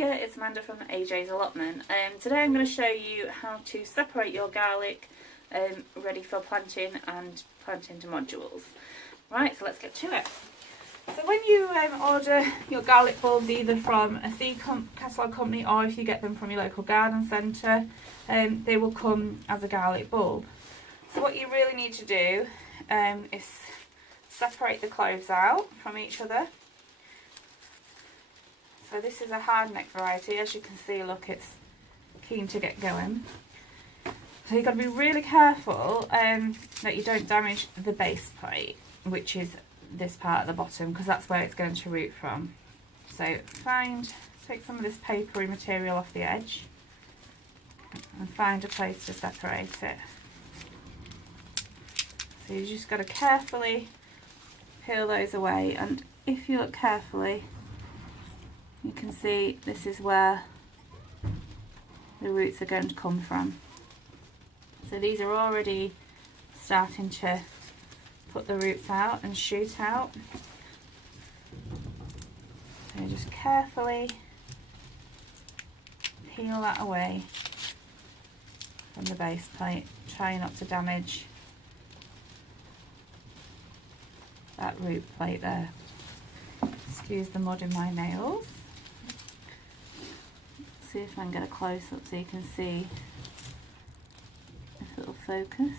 Hiya, it's Amanda from AJ's Allotment. Today I'm going to show you how to separate your garlic ready for planting and plant into modules. Right, so let's get to it. So when you order your garlic bulbs either from a seed catalogue company or if you get them from your local garden centre, they will come as a garlic bulb. So what you really need to do is separate the cloves out from each other. So this is a hardneck variety. As you can see, look, it's keen to get going. So you've got to be really careful that you don't damage the base plate, which is this part at the bottom, because that's where it's going to root from. So take some of this papery material off the edge and find a place to separate it. So you just got to carefully peel those away, and if you look carefully, you can see this is where the roots are going to come from. So these are already starting to put the roots out and shoot out. So just carefully peel that away from the base plate. Try not to damage that root plate there. Excuse the mud in my nails. See if I can get a close up so you can see if it'll focus.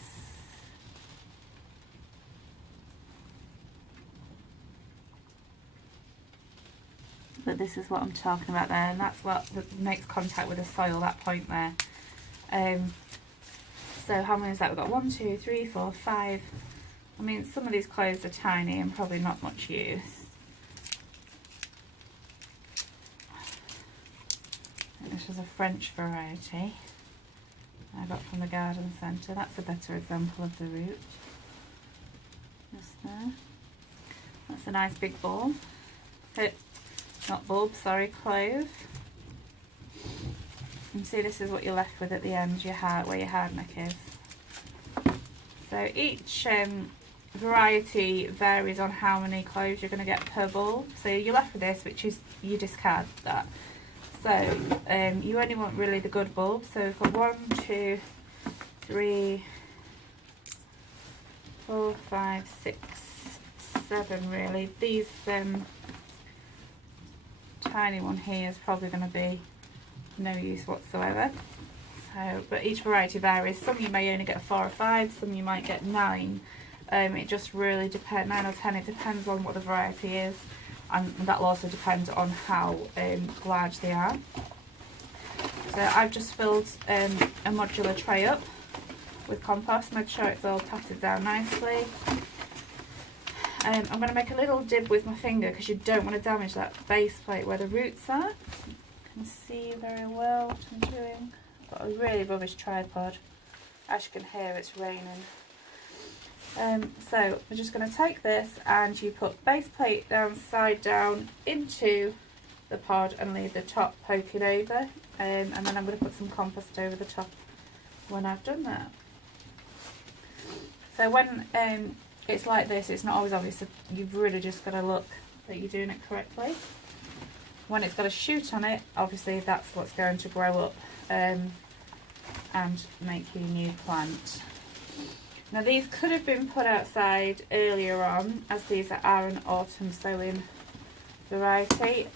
But this is what I'm talking about there, and that's what makes contact with the soil, that point there. So how many is that? We've got 1, 2, 3, 4, 5. I mean, some of these cloves are tiny and probably not much use. This was a French variety I got from the garden centre. That's a better example of the root. Just there. That's a nice big bulb. Not bulb, sorry, clove. And see, this is what you're left with at the end, where your hardneck is. So each variety varies on how many cloves you're going to get per bulb. So you're left with this, which is, you discard that. So you only want really the good bulbs. So we've got 1, 2, 3, 4, 5, 6, 7 really. These tiny one here is probably going to be no use whatsoever. So, but each variety varies. Some you may only get 4 or 5, some you might get 9. It just really depends, 9 or 10, it depends on what the variety is. And that will also depend on how large they are. So I've just filled a modular tray up with compost, make sure it's all patted down nicely. I'm going to make a little dib with my finger because you don't want to damage that base plate where the roots are. You can see very well what I'm doing. I've got a really rubbish tripod. As you can hear, it's raining. So we're just going to take this, and you put base plate down, side down into the pod and leave the top poking over, and then I'm going to put some compost over the top when I've done that. So when it's like this, it's not always obvious. You've really just got to look that you're doing it correctly. When it's got a shoot on it, obviously that's what's going to grow up and make you a new plant. Now these could have been put outside earlier on, as these are an autumn sowing variety,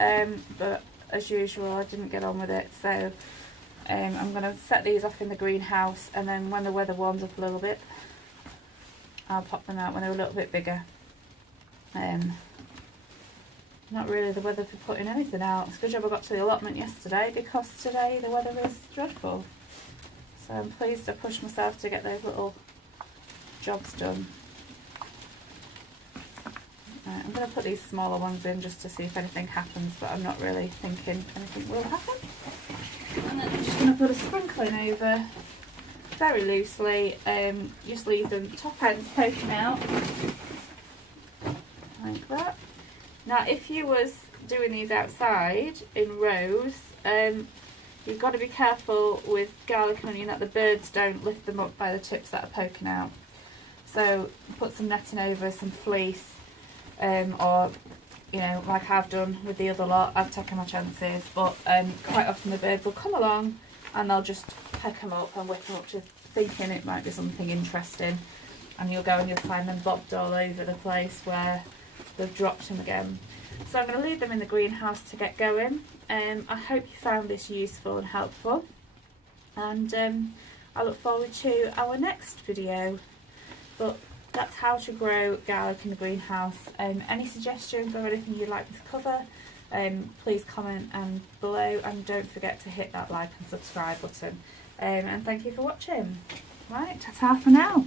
but as usual I didn't get on with it, so I'm going to set these off in the greenhouse, and then when the weather warms up a little bit I'll pop them out when they're a little bit bigger. Not really the weather for putting anything out. It's a good job I got to the allotment yesterday, because today the weather is dreadful. So I'm pleased I pushed myself to get those little job's done. I'm going to put these smaller ones in just to see if anything happens, but I'm not really thinking anything will happen. And then I'm just going to put a sprinkling over very loosely, just leave the top ends poking out like that. Now if you was doing these outside in rows, you've got to be careful with garlic and onion that the birds don't lift them up by the tips that are poking out. So put some netting over, some fleece, or you know, like I've done with the other lot, I've taken my chances, but quite often the birds will come along and they'll just pick them up and whip them up to thinking it might be something interesting, and you'll go and you'll find them bobbed all over the place where they've dropped them again. So I'm going to leave them in the greenhouse to get going. I hope you found this useful and helpful, and I look forward to our next video. But that's how to grow garlic in the greenhouse. Any suggestions or anything you'd like me to cover, please comment below, and don't forget to hit that like and subscribe button. And thank you for watching. Right, ta-ta for now.